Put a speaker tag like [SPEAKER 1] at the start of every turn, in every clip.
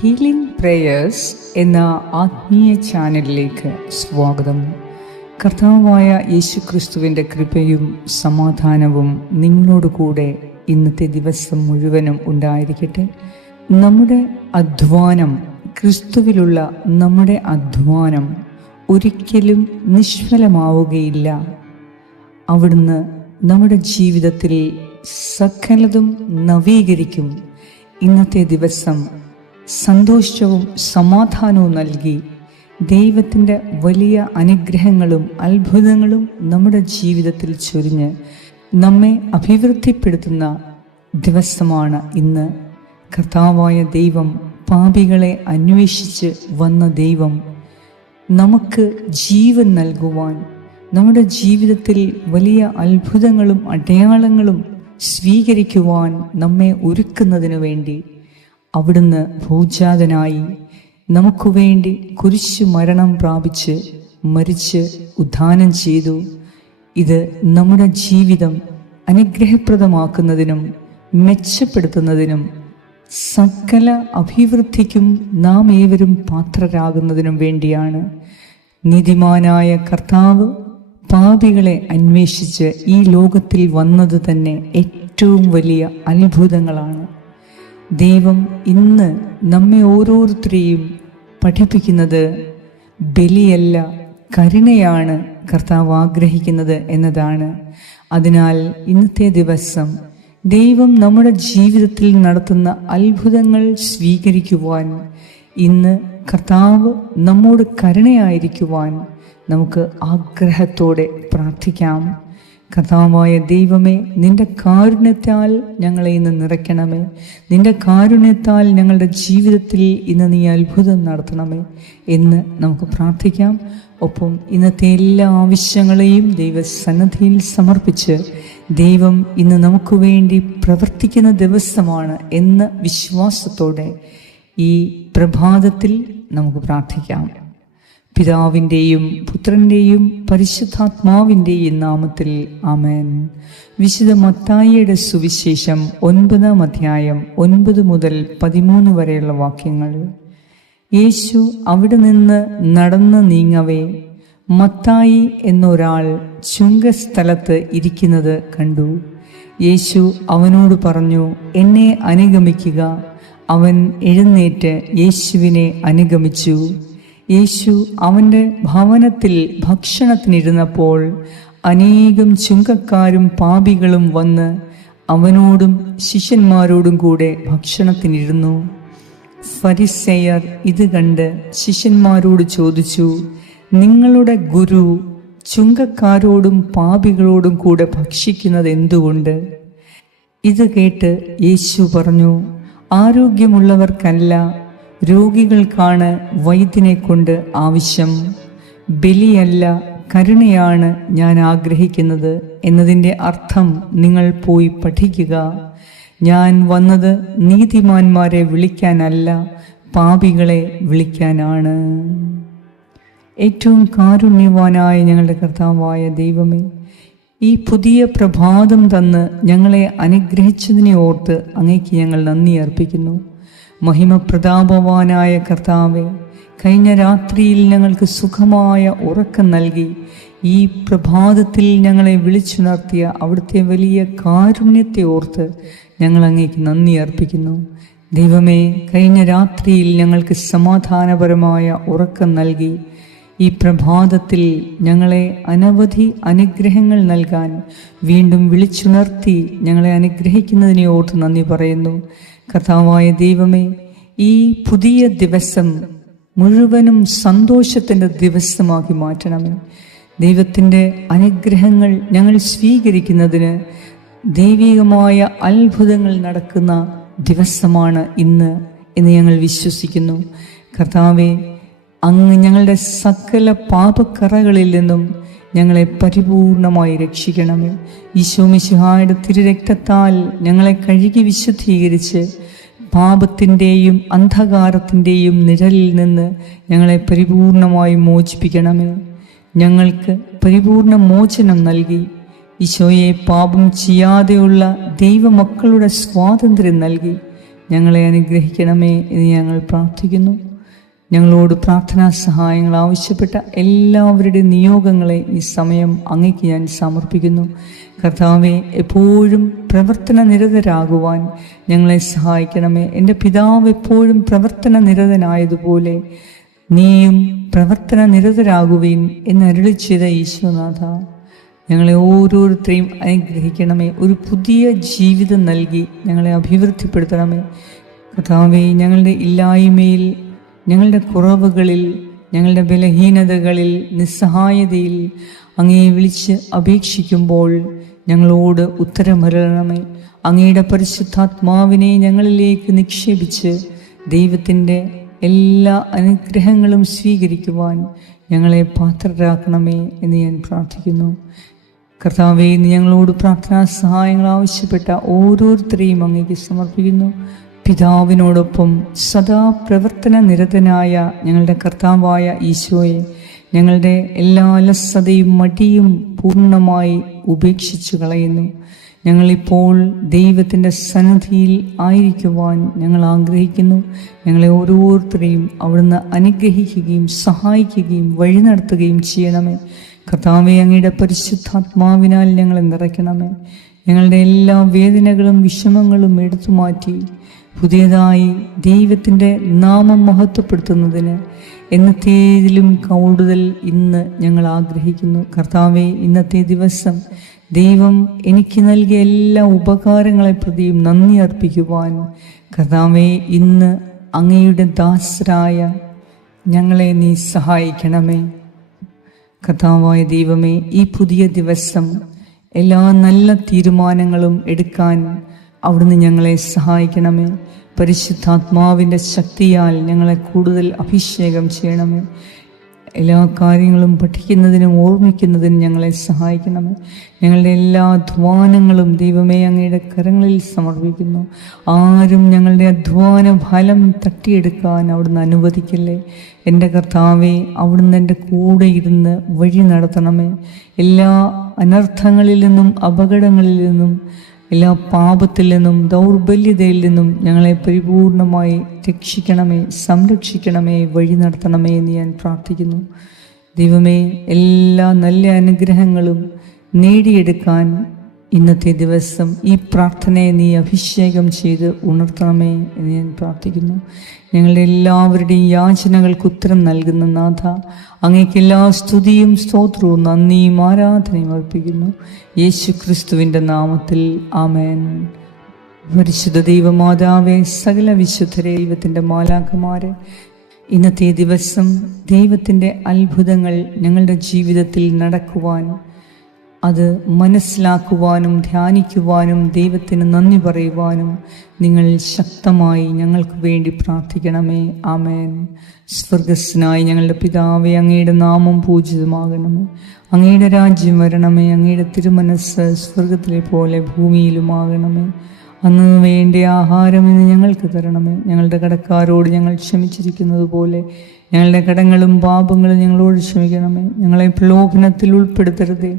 [SPEAKER 1] Healing prayers എന്ന ആത്മീയ ചാനലിലേക്ക് സ്വാഗതം. കർത്താവായ യേശു ക്രിസ്തുവിന്റെ കൃപയും സമാധാനവും നിങ്ങളോട് കൂടെ ഇന്നത്തെ ദിവസം മുഴുവനും ഉണ്ടായിരിക്കട്ടെ. നമ്മുടെ അധ്വാനം ക്രിസ്തുവിലുള്ള നമ്മുടെ അധ്വാനം ഒരിക്കലും നിഷ്ഫലമാവുകയില്ല. അവിടുന്ന് നമ്മുടെ ജീവിതത്തിൽ സകലതും നവീകരിക്കും. ഇന്നത്തെ ദിവസം സന്തോഷവും സമാധാനവും നൽകി ദൈവത്തിന്റെ വലിയ അനുഗ്രഹങ്ങളും അത്ഭുതങ്ങളും നമ്മുടെ ജീവിതത്തിൽ ചൊരിഞ്ഞ് നമ്മെ അഭിവൃദ്ധിപ്പെടുത്തുന്ന ദിവസമാണ് ഇന്ന്. കർത്താവായ ദൈവം പാപികളെ അന്വേഷിച്ച് വന്ന ദൈവം നമുക്ക് ജീവൻ നൽകുവാൻ നമ്മുടെ ജീവിതത്തിൽ വലിയ അത്ഭുതങ്ങളും അടയാളങ്ങളും സ്വീകരിക്കുവാൻ നമ്മെ ഒരുക്കുന്നതിനു വേണ്ടി അവിടുന്ന് ഭൂജാതനായി നമുക്കുവേണ്ടി കുരിശു മരണം പ്രാപിച്ച് മരിച്ച് ഉദ്ധാനം ചെയ്തു. ഇത് നമ്മുടെ ജീവിതം അനുഗ്രഹപ്രദമാക്കുന്നതിനും മെച്ചപ്പെടുത്തുന്നതിനും സകല അഭിവൃദ്ധിക്കും നാം ഏവരും പാത്രരാകുന്നതിനും വേണ്ടിയാണ്. നീതിമാനായ കർത്താവ് പാപികളെ അന്വേഷിച്ച് ഈ ലോകത്തിൽ വന്നത് തന്നെ ഏറ്റവും വലിയ അത്ഭുതങ്ങളാണ്. ദൈവം ഇന്ന് നമ്മെ ഓരോരുത്തരെയും പഠിപ്പിക്കുന്നത് ബലിയല്ല കരുണയാണ് കർത്താവ് ആഗ്രഹിക്കുന്നത് എന്നതാണ്. അതിനാൽ ഇന്നത്തെ ദിവസം ദൈവം നമ്മുടെ ജീവിതത്തിൽ നടത്തുന്ന അത്ഭുതങ്ങൾ സ്വീകരിക്കുവാൻ ഇന്ന് കർത്താവ് നമ്മോട് കരുണയായിരിക്കുവാൻ നമുക്ക് ആഗ്രഹത്തോടെ പ്രാർത്ഥിക്കാം. കർത്താവായ ദൈവമേ നിന്റെ കാരുണ്യത്താൽ ഞങ്ങളെ ഇന്ന് നിറയ്ക്കണമേ. നിന്റെ കാരുണ്യത്താൽ ഞങ്ങളുടെ ജീവിതത്തിൽ ഇന്ന് നീ അത്ഭുതം നടത്തണമേ എന്ന് നമുക്ക് പ്രാർത്ഥിക്കാം. ഒപ്പം ഇന്നത്തെ എല്ലാ ആവശ്യങ്ങളെയും ദൈവസന്നദ്ധിയിൽ സമർപ്പിച്ച് ദൈവം ഇന്ന് നമുക്ക് വേണ്ടി പ്രവർത്തിക്കുന്ന ദിവസമാണ് എന്ന വിശ്വാസത്തോടെ ഈ പ്രഭാതത്തിൽ നമുക്ക് പ്രാർത്ഥിക്കാം. പിതാവിന്റെയും പുത്രന്റെയും പരിശുദ്ധാത്മാവിന്റെയും നാമത്തിൽ ആമേൻ. വിശുദ്ധ മത്തായിയുടെ സുവിശേഷം ഒൻപതാം അധ്യായം ഒൻപത് മുതൽ പതിമൂന്ന് വരെയുള്ള വാക്യങ്ങൾ. യേശു അവിടെ നിന്ന് നടന്ന് നീങ്ങവേ മത്തായി എന്നൊരാൾ ചുങ്കസ്ഥലത്ത് ഇരിക്കുന്നത് കണ്ടു. യേശു അവനോട് പറഞ്ഞു എന്നെ അനുഗമിക്കുക. അവൻ എഴുന്നേറ്റ് യേശുവിനെ അനുഗമിച്ചു. യേശു അവന്റെ ഭവനത്തിൽ ഭക്ഷണത്തിനിരുന്നപ്പോൾ അനേകം ചുങ്കക്കാരും പാപികളും വന്ന് അവനോടും ശിഷ്യന്മാരോടും കൂടെ ഭക്ഷണത്തിനിരുന്നു. ഫരിസെയർ ഇത് കണ്ട് ശിഷ്യന്മാരോട് ചോദിച്ചു നിങ്ങളുടെ ഗുരു ചുങ്കക്കാരോടും പാപികളോടും കൂടെ ഭക്ഷിക്കുന്നത് എന്തുകൊണ്ട് ഇത് കേട്ട് യേശു പറഞ്ഞു ആരോഗ്യമുള്ളവർക്കല്ല രോഗികൾക്കാണ് വൈദ്യനെ കൊണ്ട് ആവശ്യം. ബലിയല്ല കരുണയാണ് ഞാൻ ആഗ്രഹിക്കുന്നത് എന്നതിന്റെ അർത്ഥം നിങ്ങൾ പോയി പഠിക്കുക. ഞാൻ വന്നത് നീതിമാന്മാരെ വിളിക്കാനല്ല പാപികളെ വിളിക്കാനാണ്. ഏറ്റവും കാരുണ്യവാനായ ഞങ്ങളുടെ കർത്താവായ ദൈവമേ ഈ പുതിയ പ്രഭാതം തന്ന് ഞങ്ങളെ അനുഗ്രഹിച്ചതിനെ ഓർത്ത് അങ്ങേക്ക് ഞങ്ങൾ നന്ദി അർപ്പിക്കുന്നു. മഹിമപ്രതാപവാനായ കർത്താവെ കഴിഞ്ഞ രാത്രിയിൽ ഞങ്ങൾക്ക് സുഖമായ ഉറക്കം നൽകി. ഈ പ്രഭാതത്തിൽ ഞങ്ങളെ വിളിച്ചുണർത്തിയ അവിടുത്തെ വലിയ കാരുണ്യത്തെ ഓർത്ത് ഞങ്ങൾ അങ്ങേക്ക് നന്ദി അർപ്പിക്കുന്നു. ദൈവമേ കഴിഞ്ഞ രാത്രിയിൽ ഞങ്ങൾക്ക് സമാധാനപരമായ ഉറക്കം നൽകി. ഈ പ്രഭാതത്തിൽ ഞങ്ങളെ അനവധി അനുഗ്രഹങ്ങൾ നൽകാൻ വീണ്ടും വിളിച്ചുണർത്തി ഞങ്ങളെ അനുഗ്രഹിക്കുന്നതിനെ ഓർത്ത് നന്ദി പറയുന്നു. കർത്താവായ ദൈവമേ ഈ പുതിയ ദിവസം മുഴുവനും സന്തോഷത്തിന്റെ ദിവസമാക്കി മാറ്റണമേ. ദൈവത്തിന്റെ അനുഗ്രഹങ്ങൾ ഞങ്ങൾ സ്വീകരിക്കുന്നതിന് ദൈവികമായ അത്ഭുതങ്ങൾ നടക്കുന്ന ദിവസമാണ് ഇന്ന് എന്ന് ഞങ്ങൾ വിശ്വസിക്കുന്നു. കർത്താവെ അങ്ങ് ഞങ്ങളുടെ സകല പാപക്കറകളിൽ നിന്നും ഞങ്ങളെ പരിപൂർണമായി രക്ഷിക്കണമേ. ഈശോമിശുഹായുടെ തിരുരക്തത്താൽ ഞങ്ങളെ കഴുകി വിശുദ്ധീകരിച്ച് പാപത്തിന്റെയും അന്ധകാരത്തിന്റെയും നിഴലിൽ നിന്ന് ഞങ്ങളെ പരിപൂർണമായി മോചിപ്പിക്കണമേ. ഞങ്ങൾക്ക് പരിപൂർണ മോചനം നൽകി. ഈശോയെ പാപം ചെയ്യാതെയുള്ള ദൈവമക്കളുടെ സ്വാതന്ത്ര്യം നൽകി. ഞങ്ങളെ അനുഗ്രഹിക്കണമേ എന്ന് ഞങ്ങൾ പ്രാർത്ഥിക്കുന്നു. ഞങ്ങളോട് പ്രാർത്ഥനാ സഹായങ്ങൾ ആവശ്യപ്പെട്ട എല്ലാവരുടെ നിയോഗങ്ങളെ ഈ സമയം അങ്ങയ്ക്ക് ഞാൻ സമർപ്പിക്കുന്നു. കർത്താവെ എപ്പോഴും പ്രവർത്തന നിരതരാകുവാൻ ഞങ്ങളെ സഹായിക്കണമേ. എന്റെ പിതാവ് എപ്പോഴും പ്രവർത്തന നിരതനായതുപോലെ നീയും പ്രവർത്തന എന്ന് അരുളി ചെയ്ത ഈശോനാഥ ഞങ്ങളെ ഓരോരുത്തരെയും അനുഗ്രഹിക്കണമേ. ഒരു പുതിയ ജീവിതം നൽകി ഞങ്ങളെ അഭിവൃദ്ധിപ്പെടുത്തണമേ. കർത്താവെ ഞങ്ങളുടെ ഇല്ലായ്മയിൽ ഞങ്ങളുടെ കുറവുകളിൽ ഞങ്ങളുടെ ബലഹീനതകളിൽ നിസ്സഹായതയിൽ അങ്ങയെ വിളിച്ച് അപേക്ഷിക്കുമ്പോൾ ഞങ്ങളോട് ഉത്തരമരണമേ അങ്ങയുടെ പരിശുദ്ധാത്മാവിനെ ഞങ്ങളിലേക്ക് നിക്ഷേപിച്ച് ദൈവത്തിന്റെ എല്ലാ അനുഗ്രഹങ്ങളും സ്വീകരിക്കുവാൻ ഞങ്ങളെ പാത്രരാക്കണമേ എന്ന് ഞാൻ പ്രാർത്ഥിക്കുന്നു. കർത്താവേ ഞങ്ങളോട് പ്രാർത്ഥനാ സഹായങ്ങൾ ആവശ്യപ്പെട്ട ഓരോരുത്തരെയും അങ്ങേക്ക് സമർപ്പിക്കുന്നു. പിതാവിനോടൊപ്പം സദാ പ്രവർത്തന നിരതനായ ഞങ്ങളുടെ കർത്താവായ ഈശോയെ ഞങ്ങളുടെ എല്ലാ അലസതയും മടിയും പൂർണമായി ഉപേക്ഷിച്ചു കളയുന്നു. ഞങ്ങളിപ്പോൾ ദൈവത്തിന്റെ സന്നിധിയിൽ ആയിരിക്കുവാൻ ഞങ്ങൾ ആഗ്രഹിക്കുന്നു. ഞങ്ങളെ ഓരോരുത്തരെയും അവിടുന്ന് അനുഗ്രഹിക്കുകയും സഹായിക്കുകയും വഴി നടത്തുകയും ചെയ്യണമേ. കർത്താവെ അങ്ങയുടെ പരിശുദ്ധാത്മാവിനാൽ ഞങ്ങളെ നിറയ്ക്കണമേ. ഞങ്ങളുടെ എല്ലാ വേദനകളും വിഷമങ്ങളും എടുത്തു മാറ്റി പുതിയതായി ദൈവത്തിന്റെ നാമം മഹത്വപ്പെടുത്തുന്നതിന് എന്നത്തേതിലും കൂടുതൽ ഇന്ന് ഞങ്ങൾ ആഗ്രഹിക്കുന്നു. കർത്താവെ ഇന്നത്തെ ദിവസം ദൈവം എനിക്ക് നൽകിയ എല്ലാ ഉപകാരങ്ങളെ പ്രതിയും നന്ദി അർപ്പിക്കുവാൻ. കർത്താവെ ഇന്ന് അങ്ങയുടെ ദാസരായ ഞങ്ങളെ നീ സഹായിക്കണമേ. കഥാവായ ദൈവമേ ഈ പുതിയ ദിവസം എല്ലാ നല്ല തീരുമാനങ്ങളും എടുക്കാൻ അവിടുന്ന് ഞങ്ങളെ സഹായിക്കണമേ. പരിശുദ്ധാത്മാവിന്റെ ശക്തിയാൽ ഞങ്ങളെ കൂടുതൽ അഭിഷേകം ചെയ്യണമേ. എല്ലാ കാര്യങ്ങളും പഠിക്കുന്നതിനും ഓർമ്മിക്കുന്നതിനും ഞങ്ങളെ സഹായിക്കണമേ. ഞങ്ങളുടെ എല്ലാ അധ്വാനങ്ങളും ദൈവമേ അങ്ങയുടെ കരങ്ങളിൽ സമർപ്പിക്കുന്നു. ആരും ഞങ്ങളുടെ അധ്വാന ഫലം തട്ടിയെടുക്കാൻ അവിടുന്ന് അനുവദിക്കല്ലേ. എന്റെ കർത്താവെ അവിടുന്ന് എന്റെ കൂടെ ഇരുന്ന് വഴി നടത്തണമേ. എല്ലാ അനർത്ഥങ്ങളിൽ നിന്നും അപകടങ്ങളിൽ നിന്നും എല്ലാ പാപത്തിൽ നിന്നും ദൗർബല്യതയിൽ നിന്നും ഞങ്ങളെ പരിപൂർണമായി രക്ഷിക്കണമേ സംരക്ഷിക്കണമേ വഴി നടത്തണമേ എന്ന് ഞാൻ പ്രാർത്ഥിക്കുന്നു. ദൈവമേ എല്ലാ നല്ല അനുഗ്രഹങ്ങളും നേടിയെടുക്കാൻ ഇന്നത്തെ ദിവസം ഈ പ്രാർത്ഥനയെ നീ അഭിഷേകം ചെയ്ത് ഉണർത്തണമേ എന്ന് ഞാൻ പ്രാർത്ഥിക്കുന്നു. ഞങ്ങളുടെ എല്ലാവരുടെയും യാചനകൾക്ക് ഉത്തരം നൽകുന്ന നാഥ. അങ്ങേക്ക് എല്ലാ സ്തുതിയും സ്തോത്രവും നന്ദിയും ആരാധനയും അർപ്പിക്കുന്നു. യേശു ക്രിസ്തുവിന്റെ നാമത്തിൽ ആമേൻ. പരിശുദ്ധ ദൈവമാതാവേ സകല വിശുദ്ധരെ ദൈവത്തിന്റെ മാലാഖമാരെ ഇന്നത്തെ ദിവസം ദൈവത്തിന്റെ അത്ഭുതങ്ങൾ ഞങ്ങളുടെ ജീവിതത്തിൽ നടക്കുവാൻ അത് മനസ്സിലാക്കുവാനും ധ്യാനിക്കുവാനും ദൈവത്തിന് നന്ദി പറയുവാനും നിങ്ങൾ ശക്തമായി ഞങ്ങൾക്ക് വേണ്ടി പ്രാർത്ഥിക്കണമേ. ആമേൻ. സ്വർഗസ്നായി ഞങ്ങളുടെ പിതാവെ അങ്ങയുടെ നാമം പൂജിതമാകണമേ. അങ്ങയുടെ രാജ്യം വരണമേ. അങ്ങയുടെ തിരുമനസ് സ്വർഗത്തിലെ പോലെ ഭൂമിയിലുമാകണമേ. അന്ന് വേണ്ട ആഹാരം ഇന്ന് ഞങ്ങൾക്ക് തരണമേ. ഞങ്ങളുടെ കടക്കാരോട് ഞങ്ങൾ ക്ഷമിച്ചിരിക്കുന്നത് പോലെ ഞങ്ങളുടെ കടങ്ങളും പാപങ്ങളും ഞങ്ങളോട് ക്ഷമിക്കണമേ. ഞങ്ങളെ പ്രലോഭനത്തിൽ ഉൾപ്പെടുത്തരുതേ.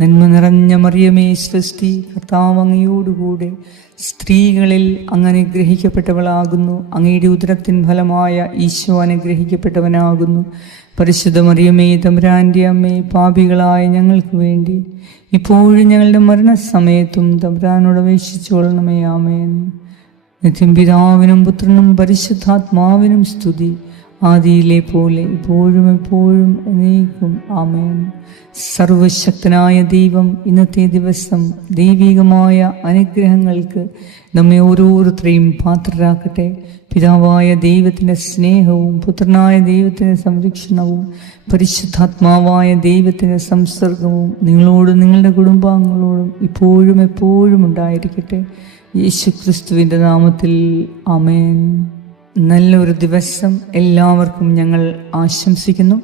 [SPEAKER 1] നന്മ നിറഞ്ഞ മറിയമേ സൃഷ്ടി കർത്താവ് അങ്ങയോടുകൂടെ സ്ത്രീകളിൽ അങ്ങനെ ഗ്രഹിക്കപ്പെട്ടവളാകുന്നു. അങ്ങയുടെ ഉദരത്തിൻ ഫലമായ ഈശോ അനുഗ്രഹിക്കപ്പെട്ടവനാകുന്നു. പരിശുദ്ധ മറിയമേ തമ്പുരാന്റെ അമ്മേ പാപികളായ ഞങ്ങൾക്ക് വേണ്ടി ഇപ്പോഴും ഞങ്ങളുടെ മരണസമയത്തും തമ്പുരാനോട് അപേക്ഷിച്ചു കൊള്ളണമേ ആമേൻ. നിത്യം പിതാവിനും പുത്രനും പരിശുദ്ധാത്മാവിനും സ്തുതി. ആദിയിലെ പോലെ ഇപ്പോഴും എപ്പോഴും എന്നേക്കും. ആമേൻ. സർവശക്തനായ ദൈവം ഇന്നത്തെ ദിവസം ദൈവികമായ അനുഗ്രഹങ്ങൾക്ക് നമ്മെ ഓരോരുത്തരെയും പാത്രരാക്കട്ടെ. പിതാവായ ദൈവത്തിന്റെ സ്നേഹവും പുത്രനായ ദൈവത്തിന്റെ സംരക്ഷണവും പരിശുദ്ധാത്മാവായ ദൈവത്തിന്റെ സംസർഗവും നിങ്ങളോടും നിങ്ങളുടെ കുടുംബാംഗങ്ങളോടും ഇപ്പോഴും എപ്പോഴും ഉണ്ടായിരിക്കട്ടെ. യേശു ക്രിസ്തുവിന്റെ നാമത്തിൽ ആമേൻ. നല്ലൊരു ദിവസം എല്ലാവർക്കും ഞങ്ങൾ ആശംസിക്കുന്നു.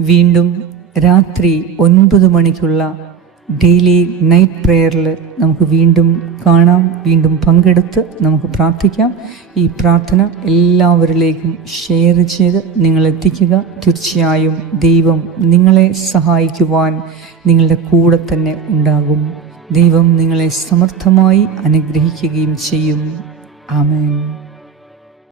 [SPEAKER 1] വീണ്ടും രാത്രി ഒൻപത് മണിക്കുള്ള ഡെയിലി നൈറ്റ് പ്രെയറിൽ നമുക്ക് വീണ്ടും കാണാം വീണ്ടും പങ്കെടുത്ത് നമുക്ക് പ്രാർത്ഥിക്കാം. ഈ പ്രാർത്ഥന എല്ലാവരിലേക്കും ഷെയർ ചെയ്ത് നിങ്ങൾ എത്തിക്കുക. തീർച്ചയായും ദൈവം നിങ്ങളെ സഹായിക്കുവാൻ നിങ്ങളുടെ കൂടെ തന്നെ ഉണ്ടാകും. ദൈവം നിങ്ങളെ സമർത്ഥമായി അനുഗ്രഹിക്കുകയും ചെയ്യും. ആമേൻ.